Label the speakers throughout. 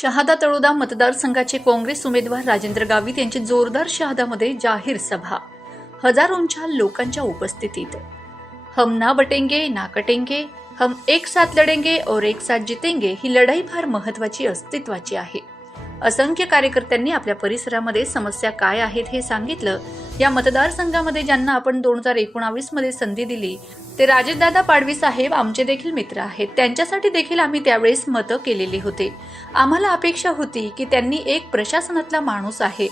Speaker 1: शहादा तळोदा मतदारसंघाचे काँग्रेस उमेदवार राजेंद्र गावित यांची जोरदार शहादामध्ये जाहीर सभा. हजारोंच्या लोकांच्या उपस्थितीत. हम ना बटेंगे ना कटेंगे हम एक साथ लढेंगे और एक साथ जितेंगे ही लढाई फार महत्वाची अस्तित्वाची आहे. असंख्य कार्यकर्त्यांनी आपल्या परिसरामध्ये समस्या काय आहेत हे सांगितलं. या मतदारसंघामध्ये ज्यांना आपण दोन हजार एकोणावीसमध्ये संधी दिली ते राजेशदादा पाडवी साहेब आमचे देखील मित्र आहेत. त्यांच्यासाठी देखील आम्ही त्यावेळेस मतं केलेली होते. आम्हाला अपेक्षा होती की त्यांनी एक प्रशासनातला माणूस आहे.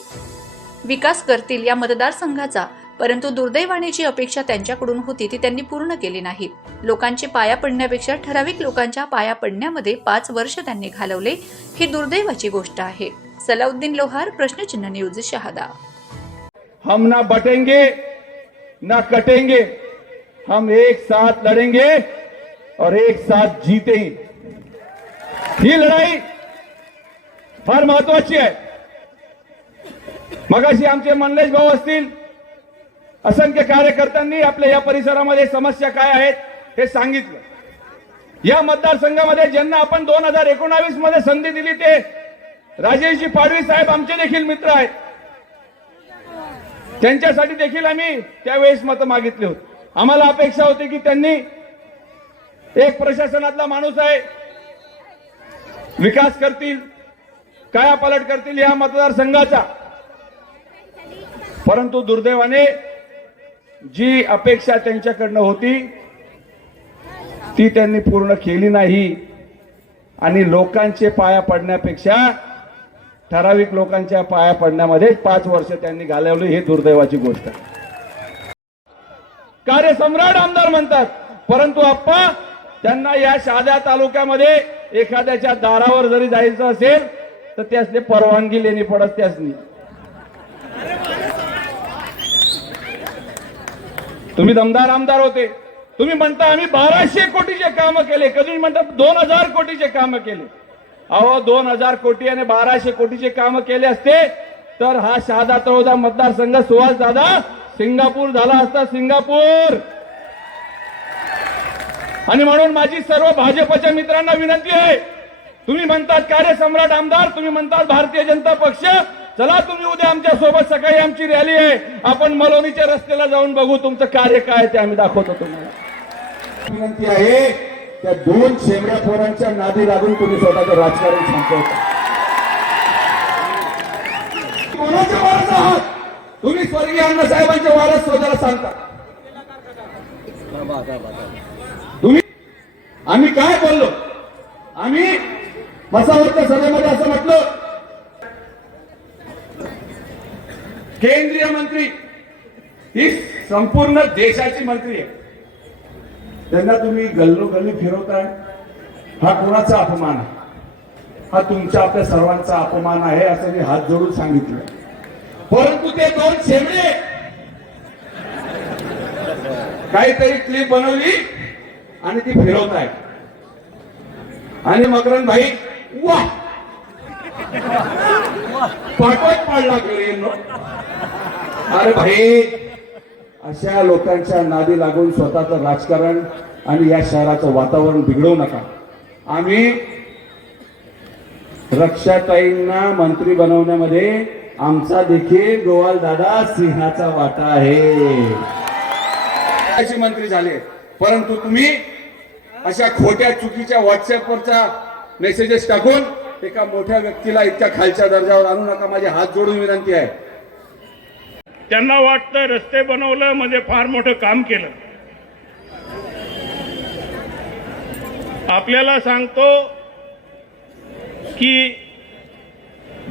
Speaker 1: विकास करतील या मतदारसंघाचा. परंतु दुर्दैवाने जी अपेक्षा त्यांच्याकडून होती ती त्यांनी पूर्ण केली नाही. लोकांचे पाया पडण्यापेक्षा ठराविक लोकांच्या पाया पडण्यामध्ये पाच वर्ष त्यांनी घालवले ही दुर्दैवाची गोष्ट आहे. सलाउद्दीन लोहार प्रश्नचिन्ह न्यूज शहादा.
Speaker 2: हम ना बटेंगे ना कटेंगे हम एक साथ लड़ेंगे और एक साथ जीतेंगे। ही लढाई फार महत्वाची आहे मगाशी आमचे मनलेश भाऊ असतील असंख्य कार्यकर्त्यांनी आपल्या या परिसरामध्ये समस्या काय आहेत हे सांगितलं. या मतदारसंघामध्ये ज्यांना आपण दोन हजार एकोणावीसमध्ये संधी दिली ते राजेशजी पाडवी साहेब आमचे देखील मित्र आहेत. त्यांच्यासाठी देखील आम्ही त्यावेळेस मतं मागितली होती. आम्हाला अपेक्षा होती की त्यांनी एक प्रशासनातला माणूस आहे विकास करतील कायापालट करतील या मतदारसंघाचा. परंतु दुर्दैवाने जी अपेक्षा त्यांच्याकडनं होती ती त्यांनी पूर्ण केली नाही. आणि लोकांचे पाया पडण्यापेक्षा ठराविक लोकांच्या पाया पडण्यामध्ये पाच वर्ष त्यांनी घालवली हे दुर्दैवाची गोष्ट. आहे कार्यसम्राट आमदार म्हणतात परंतु आप्पा त्यांना या साध्या तालुक्यामध्ये एखाद्याच्या दारावर जरी जायचं असेल तर त्यासने परवानगी लेणी पडत त्यासनी. तुम्ही दमदार आमदार होते. तुम्ही म्हणता आम्ही बाराशे कोटीचे काम केले. कधी म्हणता दोन हजार कोटीचे कामं केले. अहो दोन हजार कोटी आणि बाराशे कोटीचे काम केले असते तर हा शहादा तळोदा मतदारसंघ सुहास दादा सिंगापूर झाला असता सिंगापूर. आणि म्हणून माझी सर्व भाजपच्या मित्रांना विनंती आहे. तुम्ही म्हणतात कार्यसम्राट आमदार तुम्ही म्हणतात भारतीय जनता पक्ष चला तुम्ही उद्या आमच्यासोबत सकाळी आमची रॅली आहे. आपण मलोनीच्या रस्त्याला जाऊन बघू तुमचं कार्य काय ते आम्ही दाखवतो तुम्हाला.
Speaker 3: विनंती आहे त्या दोन शेमड्या पोरांच्या नादी लागून तुम्ही स्वतःचं राजकारण संपवता.
Speaker 2: कोणाच्या वारस आहात? तुम्ही स्वर्गीय अण्णासाहेबांच्या वारस स्वतःला सांगता. तुम्ही आम्ही काय बोललो? आम्ही मसावरच्या सभेमध्ये असं म्हटलं केंद्रीय मंत्री ही संपूर्ण देशाची मंत्री आहे. त्यांना तुम्ही गल्लोगल्ली फिरवताय. हा कोणाचा अपमान आहे? हा तुमच्या आपल्या सर्वांचा अपमान आहे असं मी हात जोडून सांगितलं. परंतु ते दोन शेमडे काहीतरी क्लिप बनवली आणि ती फिरवत आहे आणि मकरन भाई वा पाठवत पाडला घरी अरे भाई अशा लोकांच्या नादी लागून स्वतःचं राजकारण आणि या शहराचं वातावरण बिघडवू नका. आम्ही रक्षाताईंना मंत्री बनवण्यामध्ये आमचा देखील गोवाल दादा सिंहाचा वाटा आहे. अशी मंत्री झाले. परंतु तुम्ही अशा खोट्या चुकीच्या व्हॉट्सअपवरचा मेसेजेस टाकून एका मोठ्या व्यक्तीला इतक्या खालच्या दर्जावर आणू नका. माझे हात जोडून विनंती आहे.
Speaker 4: त्यांना वाटतं रस्ते बनवलं म्हणजे फार मोठं काम केलं. आपल्याला सांगतो की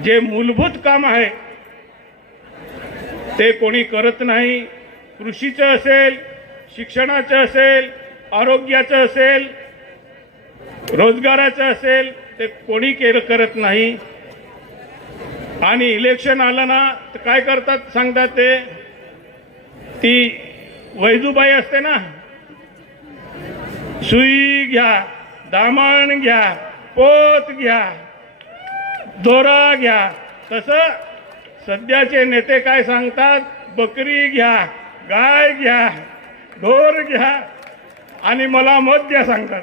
Speaker 4: जे मूलभूत काम आहे ते कोणी करत नाही. कृषीचं असेल शिक्षणाचं असेल आरोग्याचं असेल रोजगाराचं असेल ते कोणी केलं करत नाही. आणि इलेक्शन आलं ना तर काय करतात सांगतात ते? ती वैजूबाई असते ना सुई घ्या दामण घ्या पोत घ्या दोरा घ्या. तसं सध्याचे नेते काय सांगतात? बकरी घ्या गाय घ्या ढोर घ्या आणि मला मत द्या सांगतात.